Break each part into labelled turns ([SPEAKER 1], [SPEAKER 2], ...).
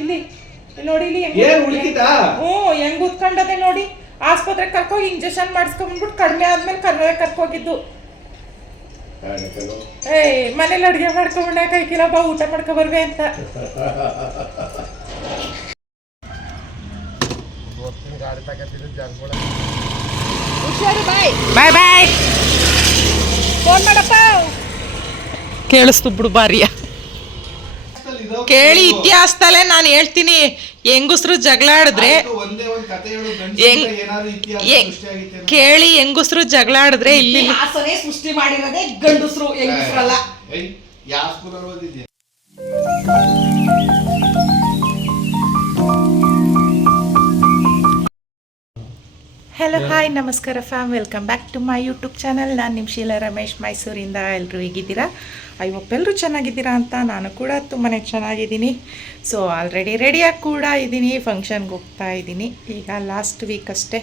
[SPEAKER 1] ಇಲ್ಲಿ ನೋಡಿ ಇಲ್ಲಿ ಹೆಂಗ್
[SPEAKER 2] ಏನ್
[SPEAKER 1] ಹ್ಞೂ ಹೆಂಗ್ ಉತ್ಕೊಂಡದೆ ನೋಡಿ. ಆಸ್ಪತ್ರೆಗೆ ಕರ್ಕೋಗಿ ಇಂಜೆಕ್ಷನ್ ಮಾಡಿಸ್ಕೊಂಡ್ಬಿಟ್ಟು ಕಡಿಮೆ ಆದ್ಮೇಲೆ ಕರ್ನಾಟಕ ಕರ್ಕೋಗಿದ್ದು ಏಯ್ ಮನೇಲಿ ಅಡುಗೆ ಮಾಡ್ಕೊಂಡೆ ಕೈ ಕಿಲೋ ಬಾ ಊಟ ಮಾಡ್ಕೊ ಬರ್ವೆ ಅಂತ. ಬಾಯ್. ಬಾಯ್ ಫೋನ್ ಮಾಡಪ್ಪ. ಕೇಳಿಸ್ತು ಬಿಡು ಬಾರಿಯ ಕೇಳಿ ಇತಿಹಾಸದಲ್ಲೇ ನಾನು ಹೇಳ್ತೀನಿ ಹೆಂಗುಸ್ರು
[SPEAKER 2] ಜಗಳಾಡಿದ್ರೆ?
[SPEAKER 1] ಕೇಳಿ ಹೆಂಗುಸ್ರು ಜಗಳಾಡಿದ್ರೆ ಇಲ್ಲಿ
[SPEAKER 3] ಸೃಷ್ಟಿ ಮಾಡಿರೋದೇ ಗಂಡಸ್ರು ಹೆಂಗಸ್ರಲ್ಲ.
[SPEAKER 1] ಹಲೋ ಹಾಯ್ ನಮಸ್ಕಾರ fam welcome back to my YouTube channel ನಾನು ನಿಮ್ಮ ಶೀಲಾ ರಮೇಶ್ ಮೈಸೂರಿಂದ ಎಲ್ಲರೂ ಹೇಗಿದ್ದೀರಾ? ಐ ಹೋಪ್ ಎಲ್ಲರೂ ಚೆನ್ನಾಗಿದ್ದೀರಾ ಅಂತ ನಾನು ಕೂಡ ತುಂಬಾ ಚೆನ್ನಾಗಿದ್ದೀನಿ. ಸೊ ಆಲ್ರೆಡಿ ರೆಡಿಯಾಗಿ ಕೂಡ ಇದ್ದೀನಿ ಫಂಕ್ಷನ್ಗೆ ಹೋಗ್ತಾ ಇದ್ದೀನಿ. ಈಗ ಲಾಸ್ಟ್ ವೀಕ್ ಅಷ್ಟೇ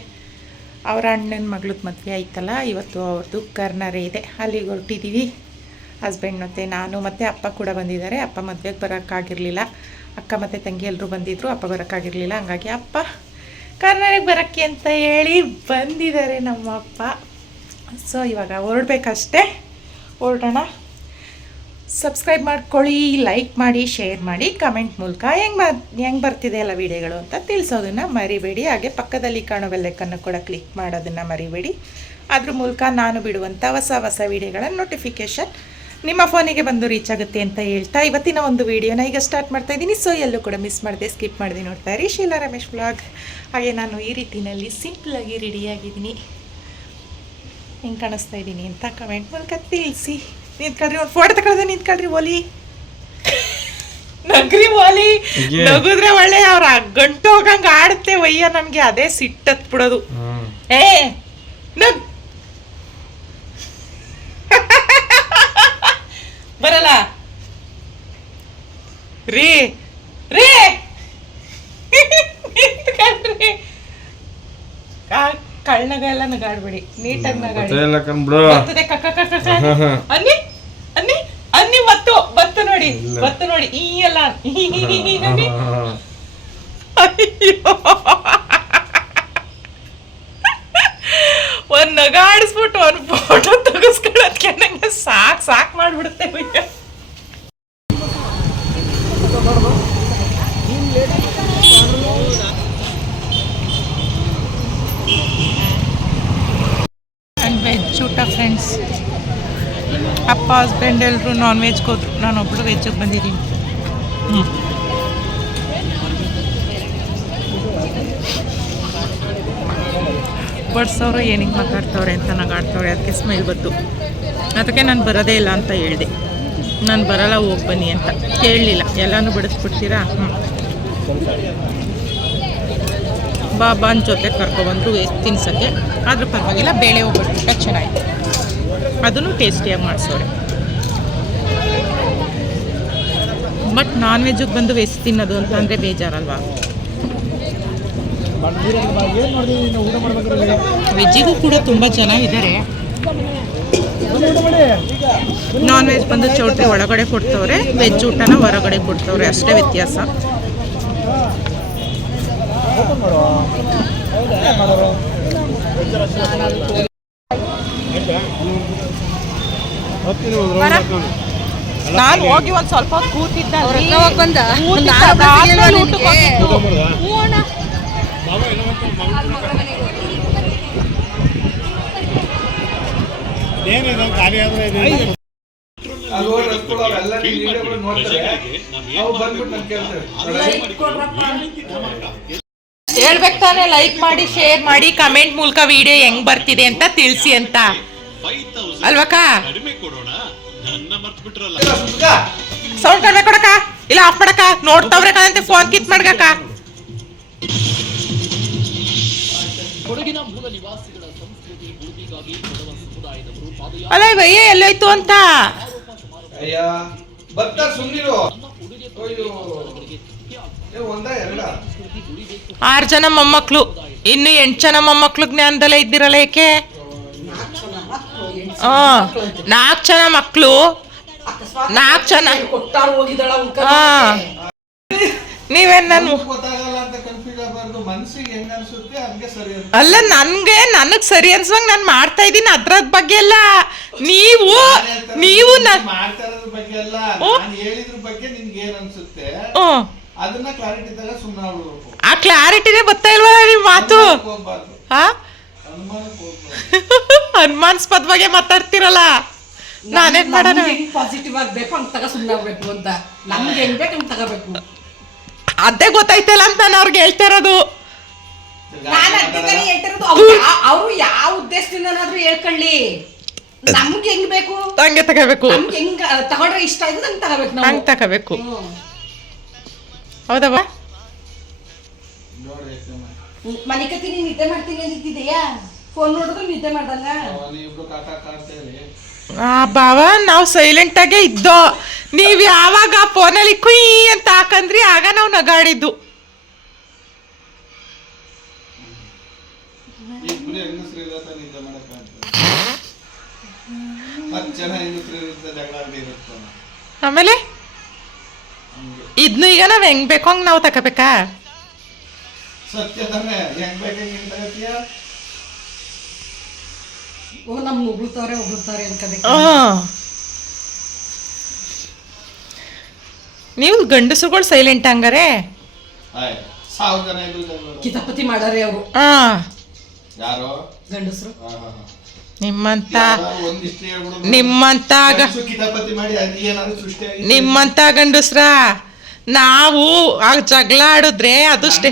[SPEAKER 1] ಅವರ ಅಣ್ಣನ ಮಗಳದ್ದು ಮದುವೆ ಆಯ್ತಲ್ಲ, ಇವತ್ತು ಅವ್ರದ್ದು ಕರ್ನರೇ ಇದೆ. ಅಲ್ಲಿಗೆ ಹೊರಟಿದ್ದೀವಿ ಹಸ್ಬೆಂಡ್ ಮತ್ತು ನಾನು ಮತ್ತು ಅಪ್ಪ ಕೂಡ ಬಂದಿದ್ದಾರೆ. ಅಪ್ಪ ಮದುವೆಗೆ ಬರೋಕ್ಕಾಗಿರಲಿಲ್ಲ. ಅಕ್ಕ ಮತ್ತು ತಂಗಿ ಎಲ್ಲರೂ ಬಂದಿದ್ದರು ಅಪ್ಪ ಬರೋಕ್ಕಾಗಿರಲಿಲ್ಲ. ಹಂಗಾಗಿ ಅಪ್ಪ ಕರ್ನಾಟಕ ಬರೋಕ್ಕೆ ಅಂತ ಹೇಳಿ ಬಂದಿದ್ದಾರೆ ನಮ್ಮ ಅಪ್ಪ. ಸೊ ಇವಾಗ ಹೊರಡ್ಬೇಕಷ್ಟೇ. ಹೊರಡೋಣ. ಸಬ್ಸ್ಕ್ರೈಬ್ ಮಾಡ್ಕೊಳ್ಳಿ ಲೈಕ್ ಮಾಡಿ ಶೇರ್ ಮಾಡಿ ಕಮೆಂಟ್ ಮೂಲಕ ಹೆಂಗೆ ಹೆಂಗ್ ಬರ್ತಿದೆ ಎಲ್ಲ ವಿಡಿಯೋಗಳು ಅಂತ ತಿಳಿಸೋದನ್ನು ಮರಿಬೇಡಿ. ಹಾಗೆ ಪಕ್ಕದಲ್ಲಿ ಕಾಣೋ ಬೆಲ್ಲೈಕನ್ನು ಕೂಡ ಕ್ಲಿಕ್ ಮಾಡೋದನ್ನು ಮರಿಬೇಡಿ. ಅದ್ರ ಮೂಲಕ ನಾನು ಬಿಡುವಂಥ ಹೊಸ ಹೊಸ ವಿಡಿಯೋಗಳ ನೋಟಿಫಿಕೇಷನ್ ನಿಮ್ಮ ಫೋನಿಗೆ ಬಂದು ರೀಚ್ ಆಗುತ್ತೆ ಅಂತ ಹೇಳ್ತಾ ಇವತ್ತಿನ ಒಂದು ವಿಡಿಯೋನ ಈಗ ಸ್ಟಾರ್ಟ್ ಮಾಡ್ತಾ ಇದ್ದೀನಿ. ಸೊ ಎಲ್ಲೂ ಕೂಡ ಮಿಸ್ ಮಾಡಿದೆ ಸ್ಕಿಪ್ ಮಾಡಿದೆ ನೋಡ್ತಾ ಇರಿ. ಶೀಲಾ ರಮೇಶ್ ಬ್ಲಾಗ್ ಹಾಗೆ ನಾನು ಈ ರೀತಿಯಲ್ಲಿ ಸಿಂಪಲಾಗಿ ರೆಡಿಯಾಗಿದ್ದೀನಿ ಹೆಂಗೆ ಕಾಣಿಸ್ತಾ ಇದ್ದೀನಿ ಅಂತ ಕಮೆಂಟ್ ಮೂಲಕ ತಿಳಿಸಿ. ನಿಂತ್ಕೊಳ್ರಿ ಒಂದು ಫೋಟೋ ತಗೊಳ್ದೆ ನಿಂತ್ಕೊಳ್ರಿ ಓಲಿ. ನಗ್ರಿ ಓಲಿ. ನಗುದ್ರೆ ಒಳ್ಳೆ ಅವ್ರ ಗಂಟು ಹೋಗಂಗ ಆಡುತ್ತೆ ಒಯ್ಯ ನಮ್ಗೆ ಅದೇ ಸಿಟ್ಟತ್ ಬಿಡೋದು ಏ ನಗ್. ಬರಲ್ಲ. ರೀ ರೀ. ಕಳ್ಳನಗ ಎಲ್ಲ ನಗಾಡ್ಬೇಡಿ. ನೀಟಾಗಿ ನಗಾಡಿ. ಕಕ್ಕ ಕಕ್ಕ. ಅನ್ನಿ. ನೋಡಿ ಬತ್ತು ನೋಡಿ ಈ ಎಲ್ಲ ನೋಡಿ ಒಂದ್ ನಗಾಡಿಸ್ಬಿಟ್ಟು ಒಂದ್ ಫೋಟೋ ತೆಗಿಸ್ಕೊಳ್ಳೋದಕ್ಕೆ ನಂಗೆ ಸಾಕ್ ಸಾಕ್ ಮಾಡ್ಬಿಡುತ್ತೆ ಅಯ್ಯೋ. ಆ್ಯಂಡ್ ವೆಜ್ ಊಟ ಫ್ರೆಂಡ್ಸ್ ಅಪ್ಪ ಹಸ್ಬೆಂಡ್ ಎಲ್ಲರೂ ನಾನ್ ವೆಜ್ಗೆ ಹೋದ್ರು. ನಾನು ಒಬ್ಬಳು ವೆಜ್ಜಿಗೆ ಬಂದಿದ್ದೀನಿ. ಹ್ಞೂ ಬಡ್ಸೋರು ಏನಿಗೆ ಮಾತಾಡ್ತವ್ರೆ ಅಂತ ನಗಾಡ್ತವ್ರೆ ಅದಕ್ಕೆ ಸ್ಮೈಲ್ ಬಂತು ಅದಕ್ಕೆ ನಾನು ಬರೋದೇ ಇಲ್ಲ ಅಂತ ಹೇಳಿದೆ. ನಾನು ಬರಲ್ಲ, ಹೋಗಿ ಬನ್ನಿ ಅಂತ. ಕೇಳಲಿಲ್ಲ. ಎಲ್ಲನೂ ಬಿಡಿಸ್ಬಿಡ್ತೀರಾ? ಹ್ಞೂ ಬಾಬಾನ್ ಜೊತೆ ಕರ್ಕೊಬಂದ್ರು ತಿನ್ಸೋಕ್ಕೆ? ಆದರೂ ಪರವಾಗಿಲ್ಲ, ಬೇಳೆ ಹೋಗ್ಬಿಟ್ಟು ಚೆನ್ನಾಗಿತ್ತು ಅದನ್ನು ಟೇಸ್ಟಿಯಾಗಿ ಮಾಡಿಸೋರೆ. ಬಟ್ ನಾನ್ ವೆಜ್ಜಿಗೆ ಬಂದು ವೆಜ್ ತಿನ್ನೋದು ಅಂತ ಅಂದರೆ ಬೇಜಾರಲ್ವಾ? ವೆಜ್ಜಿಗೂ ಕೂಡ ತುಂಬ ಚೆನ್ನಾಗಿದ್ದಾರೆ. ನಾನ್ ವೆಜ್ ಬಂದು ಚೌಟ್ರಿ ಒಳಗಡೆ ಕೊಡ್ತವ್ರೆ ವೆಜ್ ಊಟನ ಹೊರಗಡೆ ಕೊಡ್ತವ್ರೆ, ಅಷ್ಟೇ ವ್ಯತ್ಯಾಸ. ನಾನು ಹೋಗಿ ಒಂದ್ ಸ್ವಲ್ಪ ಹೊತ್ತು ಕೂತಿದ್ದ. ಅಲ್ಲಿ.
[SPEAKER 3] ಬಂದ.
[SPEAKER 1] ಕೂತಿದ್ದ,
[SPEAKER 3] ನಾನು
[SPEAKER 1] ಅದಾದ್ಮೇಲೆ
[SPEAKER 3] ಬರ್ತಿರ್ಲಿಲ್ವಾ
[SPEAKER 1] ಊಟಕ್ಕೆ
[SPEAKER 3] ನಿನ್ಗೆ?
[SPEAKER 1] ಹೋಗಿದ್ದು. ಹ್ಞೂ ಅಣ್ಣ.
[SPEAKER 2] ಅಲ್ಲಿ ಹೋಗಿ ರಸ್ಗಳು ಅವೆಲ್ಲ ವಿಡಿಯೋಗಳು ನೋಡ್ತಾರೆ. ಅವು ಬಂದ್ಬಿಟ್ಟು ನಾನು ಕೇಳ್ತೇವೆ
[SPEAKER 1] ಹೇಳ್ಬೇಕು ತಾನೇ ಲೈಕ್ ಮಾಡಿ ಶೇರ್ ಮಾಡಿ ಕಮೆಂಟ್ ಮೂಲಕ ವಿಡಿಯೋ ಹೆಂಗ್ ಬರ್ತಿದೆ ಅಂತ ತಿಳಿಸಿ ಅಂತ. ಅಲ್ವಕ್ಕ ಸೌಂಡ್ ಕಡಿಮೆ ಕೊಡಕ ಇಲ್ಲ ಆಫ್ ಮಾಡಕ ನೋಡ್ತಾವ್ರೆ ಕಣಂತೆ ಫೋನ್ ಕಿತ್ ಮಾಡ್ಕಕ್ಕ ಅಲ್ಲ ಭಯ್ಯ ಎಲ್ಲೋಯ್ತು ಅಂತ?
[SPEAKER 2] ಅಯ್ಯ ಸುಮ್ಮನಿರು
[SPEAKER 1] ಆರು ಜನ ಮೊಮ್ಮಕ್ಳು. ಇನ್ನು ಎಂಟು ಜನ ಮೊಮ್ಮಕ್ಳು ಜ್ಞಾನದಲ್ಲೇ ಇದ್ದಿರಲ್ಲ ಏಕೆ? ನಾಲ್ಕು ಜನ ಮಕ್ಕಳು ನಾಲ್ಕು ಜನ. ನೀವೇನ್ ನಾನು ಅಲ್ಲ ನನ್ಗೆ ನನಗ್ ಸರಿ ಅನ್ಸುವಂಗ ನಾನು ಮಾಡ್ತಾ ಇದೀನಿ ಅದ್ರ ಬಗ್ಗೆ ಎಲ್ಲ. ನೀವು ನೀವು
[SPEAKER 2] ಮಾಡ್ತಾ ಇರೋದ್ರ ಬಗ್ಗೆ ಅಲ್ಲ ನಾನು ಹೇಳಿದ್ರ ಬಗ್ಗೆ ನಿನ್ಗೆ ಏನ್ ಅನ್ಸುತ್ತೆ ಅದನ್ನ ಕ್ಲಾರಿಟಿ ಇದ್ದಾಗ ಸುಮ್ಮನೆ ಆಗ್ಬಿಡ್ಬೇಕು
[SPEAKER 1] ಆ ಕ್ಲಾರಿಟಿನೇ ಗೊತ್ತಾ ಇಲ್ವಲ್ಲ ನಿಮ್ ಮಾತು? ಹಾ? ಅನುಮಾನಾಸ್ಪದವಾಗಿ ಮಾತಾಡ್ತಿರಲ್ಲ. ನಾನೇನ್ ಮಾಡೋಣ?
[SPEAKER 3] ಪಾಸಿಟಿವ್ ಆಗ್ಬೇಕು ಅಂತ ತಗ ಸುಮ್ಮನೆ ಆಗ್ಬೇಕು ಅಂತ. ನಮ್ಗೆ ಹೆಂಗ್ ಬೇಕು ಹಂಗ್ ತಗೋಬೇಕು.
[SPEAKER 1] ಅದೇ ಗೊತ್ತಾಯ್ತಲ್ಲ ಅಂತ ನಾನು ಅವ್ರಿಗೆ ಹೇಳ್ತಾ ಇರೋದು.
[SPEAKER 3] ನಾನು ಅಂತಿದ್ದಾನೆ ಹೇಳ್ತಿರೋದು ಅವ್ರು ಅವ್ರು ಯಾವ ಉದ್ದೇಶದಿಂದನಾದ್ರೂ ಹೇಳ್ಕೊಳ್ಳಿ. ನಮ್ಗೆ ಹೆಂಗ್ ಬೇಕು?
[SPEAKER 1] ಹಂಗೆ ತಗೋಬೇಕು.
[SPEAKER 3] ನಮ್ಗೆ ಹೆಂಗ್ ತಗೊಂಡ್ರೆ ಇಷ್ಟ ಆಯ್ತು ಹಂಗ್ ತಗೋಬೇಕು ನಾವು.
[SPEAKER 1] ಹಂಗ್ ತಗೋಬೇಕು.
[SPEAKER 3] ಹ್ಮ್.
[SPEAKER 1] ಹೌದವ್ವ
[SPEAKER 3] ಹ್ಮ್. ನೀನ್ ನಿದ್ದೆ ಮಾಡ್ತೀನಿ ಅಂತಿದ್ದೀಯಾ ಫೋನ್ ನೋಡಿದ್ರೆ ನಿದ್ದೆ ಮಾಡ್ದಂಗ
[SPEAKER 2] ನೀವಿಬ್ರು ಕಾಟ ಕಾಡ್ತೇರಿ
[SPEAKER 1] ಆ ಬಾವ ನಾವು ಸೈಲೆಂಟ್ ಆಗೇ ಇದ್ದೋ. ನೀವ್ ಯಾವಾಗ ಫೋನಲ್ಲಿ ಕುಯ್ ಅಂತ ಹಾಕಂದ್ರಿ ಆಗ ನಾವು ನಗಾಡಿದ್ದು. ಆಮೇಲೆ?
[SPEAKER 2] ಹಂಗೆ.
[SPEAKER 1] ಇದ್ನು ಈಗ ನಾವ್ ಹೆಂಗ್ ಬೇಕೋ ಹಂಗ್ ನಾವು ತಗೋಬೇಕಾ?
[SPEAKER 2] ಸತ್ಯ ತಾನೆ ಹೆಂಗ್ ಬೇಕು ಹೆಂಗ್ ತಗತಿಯ
[SPEAKER 3] ಓ ನಮ್ಮ ಉಗುಳ್ತಾರೆ ಉಗುಳ್ತಾರೆ ಅನ್ಕೋಬೇಕು.
[SPEAKER 1] ನೀವು ಗಂಡಸುಗಳು ಸೈಲೆಂಟ್ ಹಂಗಾರೆ?
[SPEAKER 2] ಸಾವಿರ ಜನ ಇದ್ರು
[SPEAKER 3] ಕಿತಾಪತಿ ಮಾಡಾರೆ ಅವರು.
[SPEAKER 1] ಯಾರು
[SPEAKER 2] ಯಾರೋ?
[SPEAKER 3] ಗಂಡಸರು.
[SPEAKER 2] ಹಾ, ಹಾ, ಹಾ.
[SPEAKER 1] ನಿಮ್ಮಂತ ನಿಮ್ಮಂತ ಗ-
[SPEAKER 2] ಕಿತಾಪತಿ ಮಾಡಿ ಅದು ಏನಾದ್ರು ಸೃಷ್ಟಿಯಾಗಿ
[SPEAKER 1] ನಿಮ್ಮಂತ ಗಂಡಸ್ರ ನಾವು ಆ ಜಗಳ ಆಡಿದ್ರೆ ಅದಷ್ಟೇ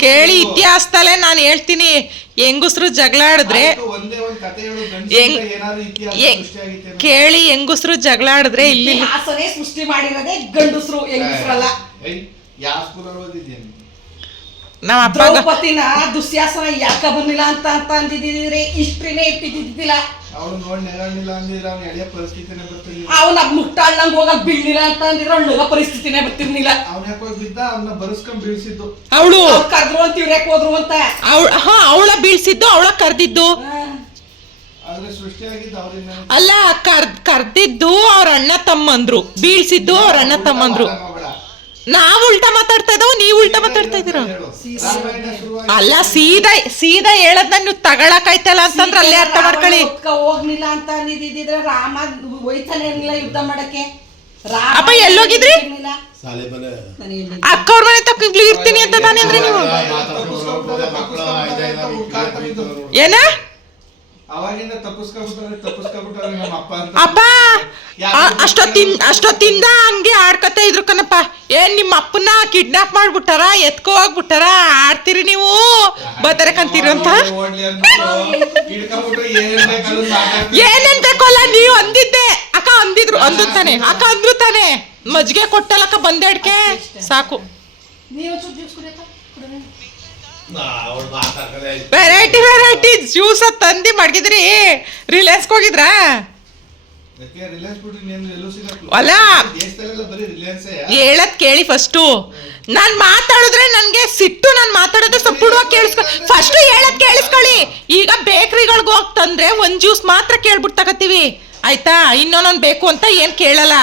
[SPEAKER 1] ಕೇಳಿ ಇತಿಹಾಸದಲ್ಲೇ ನಾನು ಹೇಳ್ತೀನಿ ಹೆಂಗಸ್ರು ಜಗಳ ಆಡಿದ್ರೆ? ಕೇಳಿ ಹೆಂಗಸ್ರು ಜಗಳ ಆಡಿದ್ರೆ ಇಲ್ಲಿ
[SPEAKER 3] ಸೃಷ್ಟಿ ಮಾಡಿರೋದೇ ಗಂಡಸ್ರು ಹೆಂಗಸ್ರಲ್ಲ
[SPEAKER 2] ಯಾವ ಸ್ಕೂಲಲ್ಲಿ ಓದಿದ್ಯಾ ನೀನು?
[SPEAKER 1] ನಮ್ಮ ಅಪ್ಪ
[SPEAKER 3] ದ್ರೌಪದಿನ ದುಶ್ಯಾಸನ ಯಾಕ ಬಂದಿಲ್ಲ ಅಂತ ಅಂತ ಅಂದಿದ್ದೀರಿ? ಇಷ್ಟ್ರಿನೇ ಇಟ್ಟಿದ್ದಿದ್ದಿಲ್ಲ
[SPEAKER 2] ಅವ್ಳು ನೋಡಿ ನೆಗಳಿಲ್ಲ ಅಂದಿಲ್ಲ ಅವ್ನು ಎಳೆಯ ಪರಿಸ್ಥಿತಿನೇ ಬರ್ತಿರ್ಲಿಲ್ಲ.
[SPEAKER 3] ಅವನ ಮುಟ್ಟಾಳ್ನಂಗ್ ಹೋಗಕ್ ಬೀಳ್ಲಿಲ್ಲ ಅಂತ ಅಂದಿದ್ರೆ ಅವ್ಳ ಪರಿಸ್ಥಿತಿನೇ ಬರ್ತಿರ್ಲಿಲ್ಲ.
[SPEAKER 2] ಅವ್ನ ಯಾಕೆ ಹೋಗಿ ಬಿದ್ದ? ಅವನ್ನ ಬರೆಸ್ಕೊಂಡ್ ಬೀಳ್ಸಿದ್ದು.
[SPEAKER 1] ಅವಳು!
[SPEAKER 3] ಅವ್ರ್ ಕರ್ದ್ರು ಅಂತ ಯಾಕೆ ಹೋದ್ರು ಅಂತ?
[SPEAKER 1] ಅವಳ ಹಾ ಅವಳ ಬೀಳ್ಸಿದ್ದು ಅವಳ ಕರ್ದಿದ್ದು.
[SPEAKER 2] ಆದ್ರೆ ಸೃಷ್ಟಿಯಾಗಿದ್ದು ಅವರಿಂದ
[SPEAKER 1] ಅಲ್ಲ ಕರ್ ಕರ್ದಿದ್ದು ಅವ್ರ ಅಣ್ಣ ತಮ್ಮಂದ್ರು. ಬೀಳ್ಸಿದ್ದು ಅವ್ರ ಅಣ್ಣ ತಮ್ಮಂದ್ರು. ನಾವ್ ಉಲ್ಟಾ ಮಾತಾಡ್ತಾ ಇದ್ದಾವ ನೀವು ಉಲ್ಟಾ ಮಾತಾಡ್ತಾ ಇದೀರ ಅಲ್ಲ ಸೀದಾ ಸೀದಾ ಹೇಳದ್ನ ನೀವು ತಗೊಳಕಾಯ್ತಲ್ಲ ಅಂತಂದ್ರೆ ಅಲ್ಲೇ ಅರ್ಥ ಮಾಡ್ಕೊಳ್ಳಿ.
[SPEAKER 3] ಹೋಗ್ಲಿಲ್ಲ ಅಂತ ಅಂದಿದ್ದಿದ್ರೆ ರಾಮ ಹೋಯ್ತಾನೆ ಇರ್ಲಿಲ್ಲ ಯುದ್ಧ ಮಾಡಕ್ಕೆ.
[SPEAKER 1] ಅಪ್ಪ ಎಲ್ಲೋಗಿದ್ರಿ?
[SPEAKER 4] ಅಕ್ಕ ಮನೆ.
[SPEAKER 1] ಅಕ್ಕವ್ರ ಮನೆ ತಕ್ಕ ಇರ್ತೀನಿ ಅಂತ ತಾನೇ ಅಂದ್ರೆ ನೀವು? ಏನ?
[SPEAKER 2] ಅವಾಗಿಂದ ನಮ್ಮ ಅಪ್ಪ ಅಂತ
[SPEAKER 1] ಅಪ್ಪ! ಆ- ಅಷ್ಟೊತ್ತಿನ್ ಅಷ್ಟೊತ್ತಿಂದ ಹಂಗೆ ಆಡ್ಕತಾ ಇದ್ರು ಕಣಪ್ಪ. ಏನ್ ನಿಮ್ಮ ಅಪ್ಪನ ಕಿಡ್ನಾಪ್ ಮಾಡ್ಬಿಟ್ಟಾರ? ಎತ್ಕೋ ಹೋಗ್ಬಿಟ್ಟಾರ? ಆಡ್ತೀರಿ ನೀವು? ಬರ್ತಾರೆ ಕಂತೀರಿ ಅಂತ?
[SPEAKER 2] ಓಡ್ಲಿ ಅಂದ್ಬಿಟ್ಟು ಹಿಡ್ಕೊಂಬಿಟ್ರೆ ಏನ್ ಬೇಕಾದ್ರೂ ಮಾತಾಡ್ತೀವಿ.
[SPEAKER 1] ಏನೇನ್ ಬೇಕೋ ಅಲ್ಲ ನೀವು ಅಂದಿದ್ದೆ. ಅಕ್ಕ ಅಂದಿದ್ರು ಅಂದ್ರು ತಾನೆ. ಅಕ್ಕ ಅಂದ್ರು ತಾನೆ. ಮಜ್ಗೆ ಕೊಟ್ಟಲ್ಲಕ್ಕ ಬಂದೆಡ್ಕೆ. ಸಾಕು.
[SPEAKER 3] ನೀವು ಜ್ಯೂಸ್ ಕುಡಿಯಕ್ಕ.
[SPEAKER 1] ವೆರೈಟಿ ವೆರೈಟಿ ಜ್ಯೂಸ ತಂದಿ ಮಡಗಿದ್ರಿ ರಿಲಯನ್ಸ್ಗೆ ಹೋಗಿದ್ರಾ?
[SPEAKER 2] ಯಾಕೆ ರಿಲಯನ್ಸ್ ಹೋಗಿದ್ರ
[SPEAKER 1] ಅಲ್ಲ. ಹೇಳದ್ ಕೇಳಿ ಫಸ್ಟು ನಾನು ಮಾತಾಡಿದ್ರೆ ನನಗೆ ಸಿಟ್ಟು ನಾನು ಮಾತಾಡೋದ್ರೆ ಸಪೂರ್ಣವಾಗಿ ಕೇಳಿಸ್ಕೊ ಫಸ್ಟ್ ಹೇಳದ್ ಕೇಳಿಸ್ಕೊಳ್ಳಿ. ಈಗ ಬೇಕ್ರಿಗಳ್ಗೆ ಹೋಗ್ ತಂದ್ರೆ ಒಂದು ಜ್ಯೂಸ್ ಮಾತ್ರ ಕೇಳ್ಬಿಟ್ಟು ತಗತ್ತೀವಿ ಆಯ್ತಾ? ಇನ್ನೊಂದೊಂದು ಬೇಕು ಅಂತ ಏನು ಕೇಳಲ್ಲ.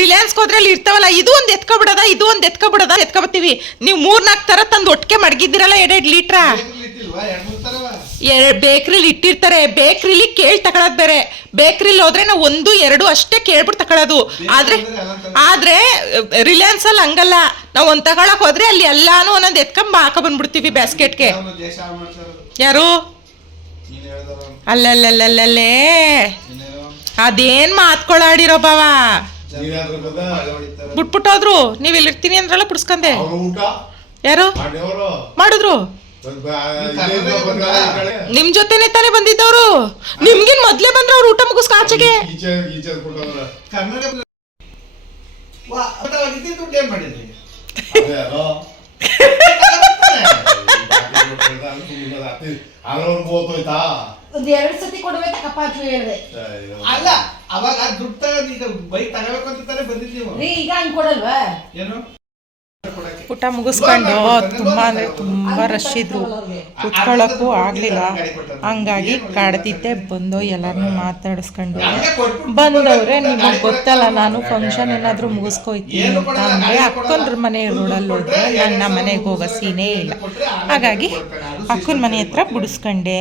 [SPEAKER 1] ರಿಲಯನ್ಸ್ಗೆ ಹೋದ್ರಲ್ಲಿ ಇರ್ತಾವಲ್ಲ, ಇದು ಒಂದ್ ಎತ್ಕೊಬಿಡದ, ಇದು ಒಂದ್ ಎತ್ಕೊಬಿಡದ ಎತ್ಕೊಬತ್ತೀವಿ. ನೀವು ಮೂರ್ನಾಲ್ಕು ತರ ತಂದು ಒಟ್ಟಿಗೆ ಮಡಗಿದ್ದೀರಲ್ಲ ಎರಡೆರಡು ಲೀಟ್ರ?
[SPEAKER 2] ಎರಡ್
[SPEAKER 1] ಬೇಕ್ರಿಲಿ ಇಟ್ಟಿರ್ತಾರೆ. ಬೇಕ್ರಿಲಿ ಕೇಳಿ ತಗೊಳೋದು ಬೇರೆ. ಬೇಕ್ರಿಲಿ ಹೋದ್ರೆ ನಾವು ಒಂದು, ಎರಡು ಅಷ್ಟೇ ಕೇಳ್ಬಿಟ್ಟು ತಗೊಳೋದು ಆದ್ರೆ ಆದ್ರೆ ರಿಲಯನ್ಸ್ ಅಲ್ಲಿ ಹಂಗಲ್ಲ. ನಾವು ಒಂದ್ ತಗೊಳಕ್ ಹೋದ್ರೆ ಅಲ್ಲಿ ಎಲ್ಲಾನು ಒಂದೊಂದು ಎತ್ಕೊಂಡ್ ಹಾಕ ಬಂದ್ಬಿಡ್ತೀವಿ ಬ್ಯಾಸ್ಕೆಟ್ಗೆ. ಯಾರು? ಅಲ್ಲಲ್ಲಲ್ಲಲ್ಲೇ ಅದೇನ್ ಮಾತ್ಕೊಳಾಡಿರೋ ಬಾವ? ಬಿಟ್ಬಿಟ್ಟೋದ್ರು ನೀವ್ ಇಲ್ಲಿರ್ತೀನಿ ಅಂದ್ರಲ್ಲ
[SPEAKER 4] ಊಟ?
[SPEAKER 1] ಯಾರು? ಮಾಡಿದ್ರು. ನಿಮ್ ಜೊತೆನೆ ತಾನೇ ಬಂದಿದ್ದವ್ರು. ನಿಮ್ಗಿನ್ ಮೊದ್ಲೇ ಬಂದ್ರ ಅವ್ರು ಊಟ ಮುಗಿಸ್ಕ ಆಚೆಗೆ
[SPEAKER 3] ಒಂದ್ ಎರಡ್ ಸತಿ ಕೊಡುವೆ ತಕಪ್ಪ ಅಂತ ಹೇಳಿದೆ.
[SPEAKER 2] ಅಲ್ಲ ಅವಾಗ ದುಡ್ಡು ತಗೊಂಡ್ ಈಗ ಬೈಕ್ ತಗೋಬೇಕು ಅಂತ ತಾನೇ ಬಂದಿದ್ದೀವಿ
[SPEAKER 3] ರೀ ಈಗ ಹಂಗ್ ಕೊಡಲ್ವಾ?
[SPEAKER 2] ಏನು?
[SPEAKER 1] ಊಟ ಮುಗಿಸ್ಕೊಂಡು ತುಂಬ ಅಂದರೆ ತುಂಬ ರಶ್ ಇದ್ರು. ಕುತ್ಕೊಳ್ಳೋಕ್ಕೂ ಆಗಲಿಲ್ಲ. ಹಂಗಾಗಿ ಕಾಡ್ತಿದ್ದೆ ಬಂದು ಎಲ್ಲರನ್ನೂ ಮಾತಾಡಿಸ್ಕೊಂಡು. ಬಂದವ್ರೆ ನಿಮಗೆ ಗೊತ್ತಲ್ಲ ನಾನು ಫಂಕ್ಷನ್ ಏನಾದರೂ ಮುಗಿಸ್ಕೊಯ್ತೀನಿ ಅಂತ ಅಂದರೆ ಅಕ್ಕಂದ್ರ ಮನೆ ರೋಡಲ್ಲಿ ಹೋದ್ರೆ ನನ್ನ ಮನೆಗೆ ಹೋಗೋ ಸೀನೇ ಇಲ್ಲ. ಹಾಗಾಗಿ ಅಕ್ಕನ ಮನೆ ಹತ್ರ ಬಿಡಿಸ್ಕೊಂಡೆ.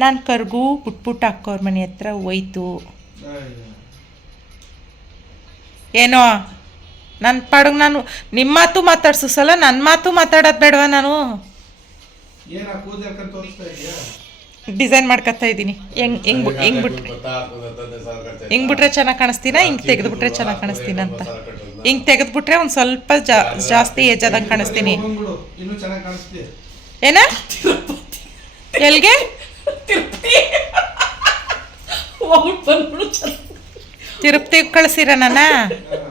[SPEAKER 1] ನಾನು ಪುಟ್ ಪುಟ್ಪುಟ್ಟ ಅಕ್ಕವ್ರ ಮನೆ ಹತ್ರ ಹೋಯ್ತು. ಏನೋ ನನ್ನ ಪಾಡಗ್ ನಾನು ನಿಮ್ಮ ಮಾತು ಮಾತಾಡ್ಸು ಸಲ ನನ್ನ ಮಾತು ಮಾತಾಡೋದು ಬೇಡವಾ ನಾನು? ಡಿಸೈನ್ ಮಾಡ್ಕೊತಾ ಇದ್ದೀನಿ. ಹೆಂಗ್ ಹೆಂಗ್ ಹೆಂಗ್ ಬಿಟ್ರೆ? ಹೆಂಗ್ ಬಿಟ್ರೆ ಚೆನ್ನಾಗಿ ಕಾಣಿಸ್ತೀನ? ಹಿಂಗ್ ತೆಗೆದ್ಬಿಟ್ರೆ ಚೆನ್ನಾಗಿ ಕಾಣಿಸ್ತೀನ ಅಂತ. ಹಿಂಗ್ ತೆಗೆದ್ಬಿಟ್ರೆ ಒಂದು ಸ್ವಲ್ಪ ಜಾಸ್ತಿ ಏಜ್ ಆದಂಗೆ ಕಾಣಿಸ್ತೀನಿ. ಏನ? ಎಲ್ಗೆ?
[SPEAKER 3] ಹೋಗ್ಬಿಟ್ಟು ಬಂದ್ಬಿಡು
[SPEAKER 1] ತಿರುಪ್ತಿಗೆ ಕಳಿಸಿರ ನನ್ನ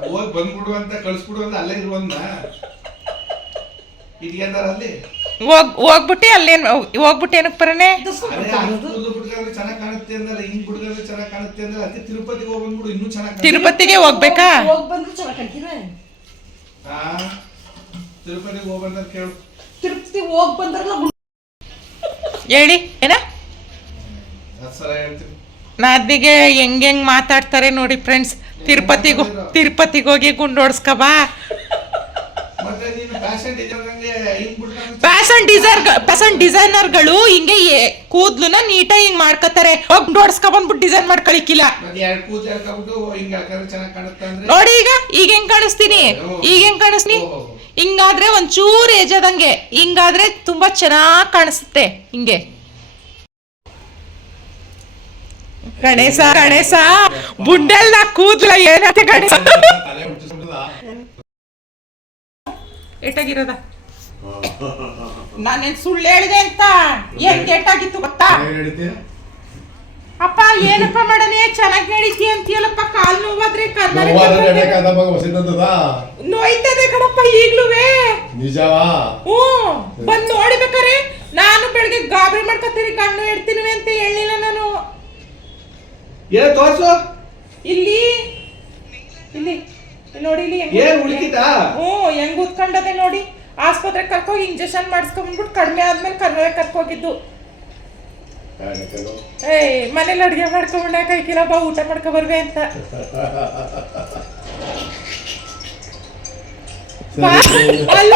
[SPEAKER 2] ಹೋಗಿ ಬಂದ್ಬಿಡು ಅಂತ ಕಳ್ಸ್ಬಿಡು ಅಂತ ಅಲ್ಲೇ ಇರುವಂದ ಇದೆಯಂದಾರ ಅಲ್ಲಿ?
[SPEAKER 1] ಹೋಗ್ ಹೋಗ್ಬಿಟ್ಟು ಅಲ್ಲೇನು ಹೋಗ್ಬಿಟ್ಟು ಏನಕ್ಕೆ ಬರೋನೆ?
[SPEAKER 2] ಚೆನ್ನಾಗಿ ಕಾಣುತ್ತೆ ಅಂದ್ರೆ ಹಿಂಗ್ ಬಿಟ್ಕೊಂಡ್ರೆ ಚೆನ್ನಾಗಿ ಕಾಣುತ್ತೆ ಅಂದ್ರೆ ಅದಕ್ಕೆ ತಿರುಪತಿಗೆ ಹೋಗಿ ಬಂದ್ಬಿಡು ಇನ್ನೂ ಚೆನ್ನಾಗಿ
[SPEAKER 1] ತಿರುಪತಿಗೆ ಹೋಗ್ಬೇಕಾ?
[SPEAKER 3] ಹೋಗಿ ಬಂದ್ರು ಚೆನ್ನಾಗಿ ಕಾಣ್ತೀರ
[SPEAKER 2] ಹಾ ತಿರುಪತಿಗೆ ಹೋಗಿ ಬಂದ ಕೇಳು.
[SPEAKER 3] ತಿರುಪತಿ ಹೋಗ್ ಬಂದ್ರಲ್ಲ
[SPEAKER 1] ಹೇಳಿ ಏನ? ನಾದ್ನಿಗೆ ಹೆಂಗ್ ಹೆಂಗ್ ಮಾತಾಡ್ತಾರೆ ನೋಡಿ ಫ್ರೆಂಡ್ಸ್ ತಿರುಪತಿಗೂ ತಿರುಪತಿಗೆ ಹೋಗಿ
[SPEAKER 2] ಗುಂಡೋಡ್ಸ್ಕಬಾ ಫ್ಯಾಷನ್
[SPEAKER 1] ಡಿಸೈರ್ ಫ್ಯಾಷನ್ ಡಿಸೈನರ್ಗಳು ಹಿಂಗೆ ಕೂದ್ಲನ್ನ ನೀಟಾಗಿ ಹಿಂಗ್ ಮಾಡ್ಕೊತಾರೆ. ಹೋಗ್ ಗುಂಡೋಡ್ಸ್ಕ ಬಂದ್ಬಿಟ್ಟು ಡಿಸೈನ್ ಮಾಡ್ಕೊಳಿಕ್ಕಿಲ್ಲ. ನೋಡಿ ಈಗ ಈಗ ಹೆಂಗ್ ಕಾಣಿಸ್ತೀನಿ? ಈಗ ಹೆಂಗ್ ಕಾಣಿಸ್ತೀನಿ? ಹಿಂಗಾದ್ರೆ ಒಂಚೂರು ಏಜ್ ಆದಂಗೆ ಹಿಂಗಾದ್ರೆ ತುಂಬಾ ಚೆನ್ನಾಗ್ ಕಾಣಿಸುತ್ತೆ ಹಿಂಗೆ. ಗಣೇಶ ಗಣೇಶ ಬುಂಡೆಲ್ನ ಕೂದ್ಲ ಏನತ್ತೆ ಗಣೇಶ? ಏಟಾಗಿರೋದ ನಾನೇನ್ ಸುಳ್ಳು ಹೇಳಿದೆ ಅಂತ? ಏನ್ ಕೆಟ್ಟಾಗಿತ್ತು ಗೊತ್ತಾ? ಅಪ್ಪ ಏನಪ್ಪ ಮಾಡನೆ ಚೆನ್ನಾಗಿ ನಡೀತಿ ಅಂತೀಯಲ್ಲಪ್ಪ ಕಾಲ್ ನೋವಾದ್ರೆ? ನೋಯ್ತದೆ ಕಣಪ್ಪ ಈಗ್ಲೂವೇ.
[SPEAKER 4] ನಿಜವಾ?
[SPEAKER 1] ಹ್ಞೂ ಬಂದ್ ನೋಡಿಬೇಕಾರೆ. ನಾನು ಬೆಳಗ್ಗೆ ಗಾಬರಿ ಮಾಡ್ಕೊತೀನಿ ಕಣ್ಣು ಇಡ್ತೀನಿ ಅಂತ
[SPEAKER 2] ಏ ತೋರ್ಸು
[SPEAKER 1] ಇಲ್ಲಿ ಇಲ್ಲಿ ನೋಡಿ ಇಲ್ಲಿ ಹೆಂಗ್
[SPEAKER 2] ಏನ್. ಉಳ್ಕಿತಾ?
[SPEAKER 1] ಹ್ಞೂ ಹೆಂಗ್ ಉತ್ಕೊಂಡದೆ ನೋಡಿ ಆಸ್ಪತ್ರೆ ಕರ್ಕೋಗಿ ಇಂಜೆಕ್ಷನ್ ಮಾಡಿಸ್ಕೊಂಡ್ಬಿಟ್ಟು ಕಡಿಮೆ ಆದ್ಮೇಲೆ ಕರ್ನಾಟಕ ಕರ್ಕೋಗಿದ್ದು? ಏಯ್ ಮನೇಲಿ ಅಡುಗೆ ಮಾಡ್ಕೊಂಡ ಕೈಕಿಲ್ಲ ಬಾ ಊಟ ಮಾಡ್ಕೊ ಬರ್ಬೆ ಅಂತ ಬಾ. ಅಲ್ಲ.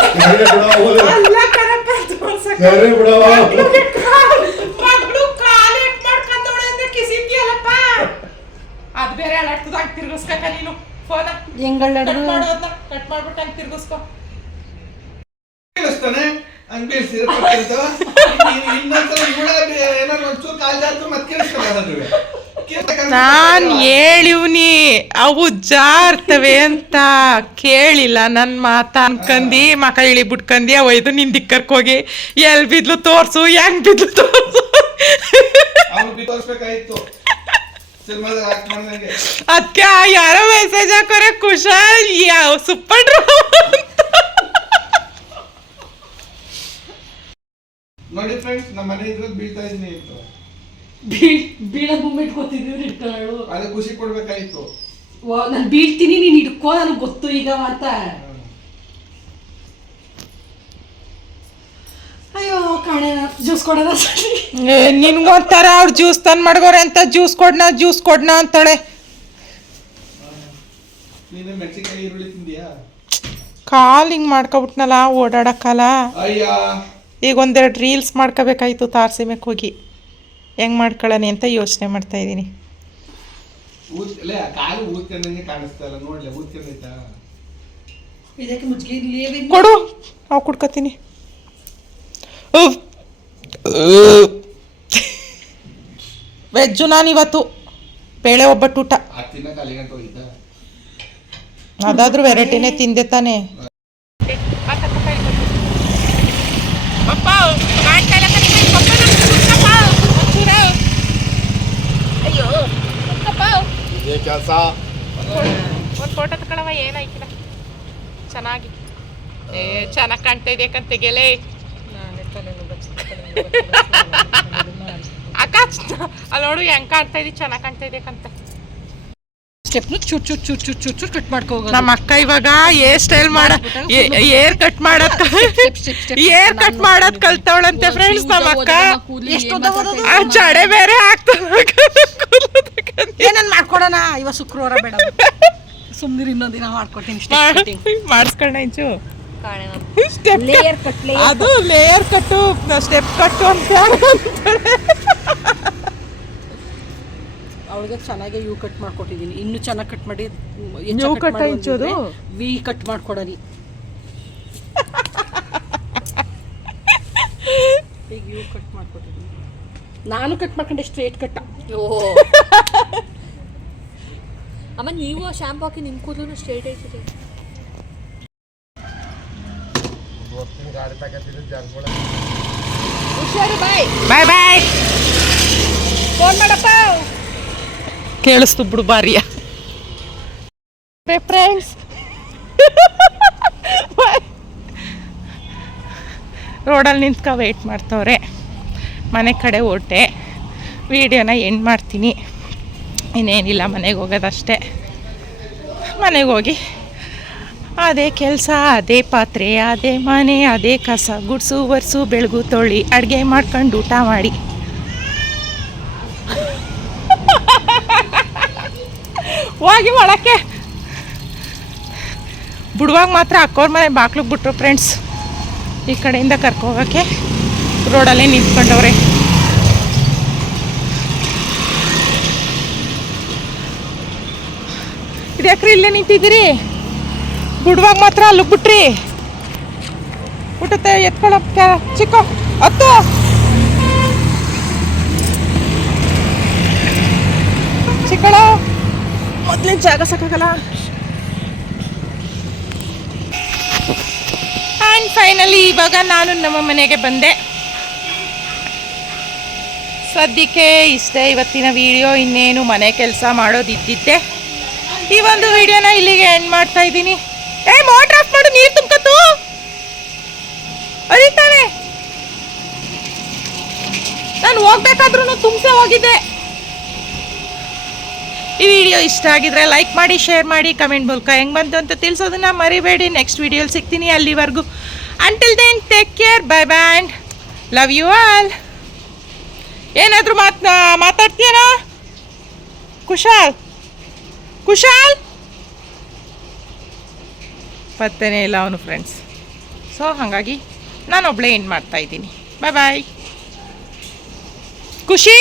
[SPEAKER 1] ಅಲ್ಲ ಕಣಪ್ಪ ತೋರ್ಸಕ್ಕೆ.
[SPEAKER 4] ಸರಿ ಬಿಡವ್ವ.
[SPEAKER 1] ಮಗ್ಳುಗೆ ಕಾಲ್ ಎಟ್ ಮಾಡ್ಕೊಂಡವ್ಳೆ ಅಂದ್ರೆ ಕಿಸಿದ್ಯಲ್ಲಪ್ಪ ಅದ್ ಬೇರೆ ಅಲ್ಲಾಡ್ತದಾಗ ತಿರ್ಗಿಸ್ಕಕ ನೀನು. ಫೋನ. ಕಟ್ ಮಾಡೋದನ್ನ ಕಟ್ ಮಾಡ್ಬಿಟ್ಟು ಹಂಗೆ ತಿರ್ಗಿಸ್ಕೊ.
[SPEAKER 2] ಬೀಳಿಸ್ತಾನೆ ಹಂಗ್ ಬೀಳ್ಸಿದ್ರೆ ಇನ್ನೊಂದ್ಸಲ ಇವಳ ಏನಾದ್ರು ಒಂಚೂರು ಕಾಲ್ ಜಾತು ಮತ್ತೆ ಕೇಳಿಸ್ತಾನೆ
[SPEAKER 1] ನಾನ್ ಹೇಳಿವ್ನಿ ಅವು ಜಾರ್ತವೆ ಅಂತ ಕೇಳಿಲ್ಲ ನನ್ನ ಮಾತ ಅನ್ಕಂದಿ ಮಕ ಇಳಿ ಬಿಟ್ಕಂದಿ ಅವ ಇದು ನಿನ್ ದಿಕ್ಕರ್ಕ್ ಹೋಗಿ ಎಲ್ ಬಿದ್ಲು ತೋರ್ಸು ಹೆಂಗ್ ಬಿದ್ಲು ತೋರ್ಸು?
[SPEAKER 2] ಅವ್ನು ತೋರಿಸ್ಬೇಕಾಗಿತ್ತು ಸಿನಿಮಾದಾಗ ಆಕ್ಟ್ ಮಾಡ್ದಂಗೆ
[SPEAKER 1] ಅದಕ್ಕೆ ಯಾರೋ ಮೆಸೇಜ್ ಹಾಕೋರೆ ಕುಶಾಲ್ ಯಾವ ಸುಪ್ಪಡ್ರು
[SPEAKER 2] ನೋಡಿ ಫ್ರೆಂಡ್ಸ್ ನಮ್ಮ ಮನೆ ಇದ್ರಲ್ಲಿ ಬೀಳ್ತಾ ಇದೀನಿ ಇತ್ತು
[SPEAKER 3] ಬೀಳ ಮೂಮೆಂಟ್ ಗೊತ್ತಿದ್ದೀವಿ ಇಟ್ಕೊಳ್ಳು
[SPEAKER 2] ಅದೇ ಖುಷಿ ಕೊಡ್ಬೇಕಾಗಿತ್ತು
[SPEAKER 3] ನಾನು ಬೀಳ್ತೀನಿ ನೀನು ಹಿಡ್ಕೋ ನನಗೆ ಗೊತ್ತು ಈಗ ಅಂತ ಅಯ್ಯೋ ಕಾಣೆ ಜ್ಯೂಸ್ ಕೊಡೋಣ ನಿನ್ಗೊಂಥರ
[SPEAKER 1] ನಿನ್ಗೊಂತಾರ ಅವ್ರು ಜ್ಯೂಸ್ ತಂದ್ ಮಾಡ್ಗೋರೆ ಅಂತ ಜ್ಯೂಸ್ ಕೊಡ್ನ ಜ್ಯೂಸ್ ಕೊಡ್ನ ಅಂತಾಳೆ. ಕಾಲ್ ಹಿಂಗ್ ಮಾಡ್ಕೊಬಿಟ್ನಲ್ಲ ಓಡಾಡಕ್ಕಲ್ಲ.
[SPEAKER 2] ಅಯ್ಯ.
[SPEAKER 1] ಈಗ ಒಂದೆರಡು ರೀಲ್ಸ್ ಮಾಡ್ಕೋಬೇಕಾಯ್ತು ತಾರಸಿಮೆಕ್ ಹೋಗಿ. ಹೆಂಗ್ ಮಾಡ್ಕೊಳ್ಳೋಣ ಅಂತ ಯೋಚನೆ ಮಾಡ್ತಾ ಇದ್ದೀನಿ. ಕೊಡು ಅವು ಕುಡ್ಕೊತೀನಿ. ವೆಜ್ಜು ನಾನಿವತ್ತು. ಬೇಳೆ ಒಬ್ಬಟ್ಟು ಊಟ ಅದಾದ್ರೂ ವೆರೈಟಿನೇ ತಿಂದೆ ತಾನೆ.
[SPEAKER 4] ಕೆಲ್ಸ.
[SPEAKER 1] ಒಂದು ಫೋಟೋ ತಗೊಳವ ಏನಾಯ್ತಿಲ್ಲ. ಚೆನ್ನಾಗಿ. ಏ ಚೆನ್ನಾಗಿ ಕಾಣ್ತಾ ಇದೆ ಕಂತೆಗೆಲೆ ಅಕ್ಕ ಅಲ್ಲಿ ನೋಡು ಹೆಂಗ್ ಕಾಣ್ತಾ ಇದೆ ಚೆನ್ನಾಗಿ ಕಾಣ್ತಾ ಇದೆ ಕಂತೆ.
[SPEAKER 3] ಸ್ಟೆಪ್ನು ಚೂರ್ ಚೂರ್ ಚೂರ್ ಚೂರ್ ಚೂರ್ ಚೂರ್ ಕಟ್ ಮಾಡ್ಕೋ.
[SPEAKER 1] ನಮ್ಮ ಅಕ್ಕ ಇವಾಗ ಏರ್ ಸ್ಟೈಲ್ ಮಾಡ ಏರ್ ಕಟ್ ಮಾಡೋದ್. ಏರ್ ಕಟ್ ಮಾಡದ್ ಕಲ್ತವಳಂತೆ ಫ್ರೆಂಡ್ಸ್ ನಮ್ಮ ಅಕ್ಕ? ಆ ಜಡೆ ಬೇರೆ ಆಗ್ತಾವ
[SPEAKER 3] ಏನನ್ ಮಾಡ್ಕೊಡೋಣ? ಇವ ಶುಕ್ರವಾರ ಬೇಡ. ಸುಮ್ನಿರಿ ಇನ್ನೊಂದಿನ ದಿನ ಮಾಡ್ಕೊಡ್ತೀನಿ
[SPEAKER 1] ಮಾಡಿಸ್ಕೊಂಡ ಇಂಚು.
[SPEAKER 3] ಲೇಯರ್ ಕಟ್
[SPEAKER 1] ಅದು ಲೇಯರ್ ಕಟ್ಟು ಸ್ಟೆಪ್ ಕಟ್ಟು ಅಂತ
[SPEAKER 3] ಅವಳಿಗೆ ಚೆನ್ನಾಗಿ ಯೂ ಕಟ್ ಮಾಡ್ಕೊಟ್ಟಿದ್ದೀನಿ ಇನ್ನೂ ಚೆನ್ನಾಗಿ ಕಟ್ ಮಾಡಿ
[SPEAKER 1] ಯು ಕಟ್ ಹಂಚೋದು?
[SPEAKER 3] ವಿ ಕಟ್ ಮಾಡ್ಕೊಡಲಿ. ಈಗ ಯೂ ಕಟ್ ಮಾಡ್ಕೊಟ್ಟಿದ್ದೀನಿ ನಾನು ಕಟ್ ಮಾಡ್ಕೊಂಡೆ ಸ್ಟ್ರೇಟ್ ಕಟ್
[SPEAKER 5] ಓ. ಅಮ್ಮ ನೀವು ಶಾಂಪು ಹಾಕಿ ನಿಮ್ಮ ಕೂದಲು ಸ್ಟ್ರೇಟ್ ಐತಿದೆ
[SPEAKER 4] ಗಾಡಿ ತಗತ್ತಿದ್ದು ಜರ್ಕೊಳ
[SPEAKER 3] ಹುಷಾರು ಬಾಯ್
[SPEAKER 1] ಬಾಯ್. ಬಾಯ್
[SPEAKER 3] ಫೋನ್ ಮಾಡಪ್ಪ.
[SPEAKER 1] ಕೇಳಿಸ್ತು ಬಿಡು ಬಾರಿಯ ಫ್ರೆಂಡ್ಸ್ ರೋಡಲ್ಲಿ ನಿಂತ್ಕ ವೆಯ್ಟ್ ಮಾಡ್ತವ್ರೆ. ಮನೆ ಕಡೆ ಓಟೆ ವೀಡಿಯೋನ ಎಂಡ್ ಮಾಡ್ತೀನಿ. ಇನ್ನೇನಿಲ್ಲ ಮನೆಗೆ ಹೋಗೋದಷ್ಟೇ. ಮನೆಗೆ ಹೋಗಿ ಅದೇ ಕೆಲಸ, ಅದೇ ಪಾತ್ರೆ, ಅದೇ ಮನೆ, ಅದೇ ಕಸ, ಗುಡ್ಸು, ಒರೆಸು, ಬೆಳಗು ತೊಳಿ ಅಡುಗೆ ಮಾಡ್ಕೊಂಡು ಊಟ ಮಾಡಿ. ಹೋಗಿ ಒಳಕ್ಕೆ. ಬಿಡುವಾಗ ಮಾತ್ರ ಅಕ್ಕೋರ ಮನೆ ಬಾಕ್ಲಿಗೆ ಬಿಟ್ರು ಫ್ರೆಂಡ್ಸ್ ಈ ಕಡೆಯಿಂದ ಕರ್ಕೋಗೋಕ್ಕೆ ರೋಡಲ್ಲೇ ನಿಂತ್ಕೊಂಡವ್ರೆ. ಇದ್ಯಾಕ್ರಿ ಇಲ್ಲೇ ನಿಂತಿದ್ದೀರಿ? ಬಿಡುವಾಗ ಮಾತ್ರ ಅಲ್ಲಿಗೆ ಬಿಟ್ರಿ. ಬಿಟ್ಟತ್ತೆ ಎತ್ಕೊಳ್ಳೋಕೆ ಚಿಕ್ಕ, ಹತ್ತು. ಚಿಕ್ಕಳ, ಮೊದಲಿನ ಜಾಗ ಸಾಕಾಗಲ್ಲ. ಆ್ಯಂಡ್ ಫೈನಲಿ ಇವಾಗ ನಾನು ನಮ್ಮ ಮನೆಗೆ ಬಂದೆ. ಸದ್ಯಕ್ಕೆ ಇಷ್ಟೇ ಇವತ್ತಿನ ವಿಡಿಯೋ ಇನ್ನೇನು ಮನೆ ಕೆಲಸ ಮಾಡೋದಿದ್ದಿದ್ದೆ. ಈ ಒಂದು ವಿಡಿಯೋನ ಇಲ್ಲಿಗೆ ಎಂಡ್ ಮಾಡ್ತಾ ಇದ್ದೀನಿ. ಏ ಮೋಟ್ರ್ ಆಫ್ ಮಾಡು, ನೀರು ತುಂಬ್ಕತ್ತು ಅರಿತಾನೆ. ನಾನು ಹೋಗ್ಬೇಕಾದ್ರೂ ತುಂಬಿಸೇ ಹೋಗಿದ್ದೆ. ಈ ವಿಡಿಯೋ ಇಷ್ಟ ಆಗಿದ್ರೆ ಲೈಕ್ ಮಾಡಿ ಶೇರ್ ಮಾಡಿ ಕಮೆಂಟ್ ಮೂಲಕ ಹೆಂಗೆ ಬಂತು ಅಂತ ತಿಳಿಸೋದನ್ನ ಮರಿಬೇಡಿ. ನೆಕ್ಸ್ಟ್ ವಿಡಿಯೋಲಿ ಸಿಗ್ತೀನಿ ಅಲ್ಲಿವರೆಗೂ. Until then take care bye band love you all ಏನಾದರೂ ಮಾತ್ ಮಾತಾಡ್ತೀಯನಾ? ಕುಶಾಲ್ ಕುಶಾಲ್? ಪತ್ತೇನೇ ಇಲ್ಲ ಅವನು ಫ್ರೆಂಡ್ಸ್ ಸೊ ಹಾಗಾಗಿ ನಾನು ಒಬ್ಬಳೇ ಏನು ಮಾಡ್ತಾ ಇದ್ದೀನಿ. ಬಾಯ್ ಬಾಯ್ ಖುಷಿ?